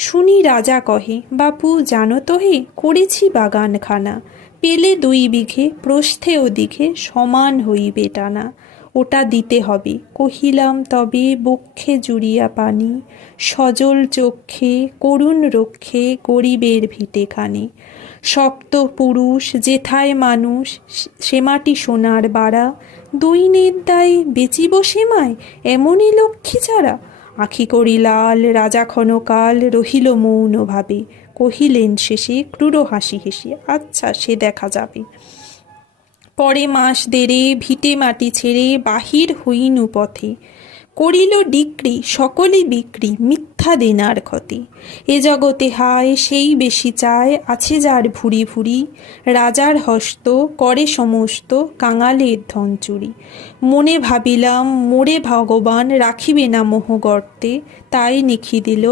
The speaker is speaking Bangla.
শুনি রাজা কহে, বাপু, জানো তো হে করেছি বাগানখানা। পেলে দুই বিঘে, প্রস্থে ওদিকে সমান হইবে টানা। ওটা দিতে হবে। কহিলাম, তবে বক্ষে জুড়িয়া পানি, সজল চক্ষে, করুণ রক্ষে গরিবের ভিটেখানি। সপ্ত পুরুষ যেথায় মানুষ, সেমাটি সোনার বাড়া, দুই নির্দায় বেচিব সেমায়? এমনই লক্ষ্মী ছাড়া আখি করি লাল, রাজা ক্ষণকাল রহিল মৌনভাবে কহিলেন শেষে, ক্রুর হাসি হেসে আচ্ছা সে দেখা যাবে। পরে মাস দেড়ে ভিটে মাটি ছেড়ে বাহির হইনু পথে। করিল ডিক্রি সকলে বিক্রি, মিথ্যা দেনার ক্ষতি। এ জগতে হায়, সেই বেশি চায়, আছে যার ভুরি ভুরি রাজার হস্ত, করে সমস্ত, কাঙালের ধন চুরি। মনে ভাবিলাম, মোরে ভগবান, রাখিবে না মোহ গর্তে। তাই নিখি দিল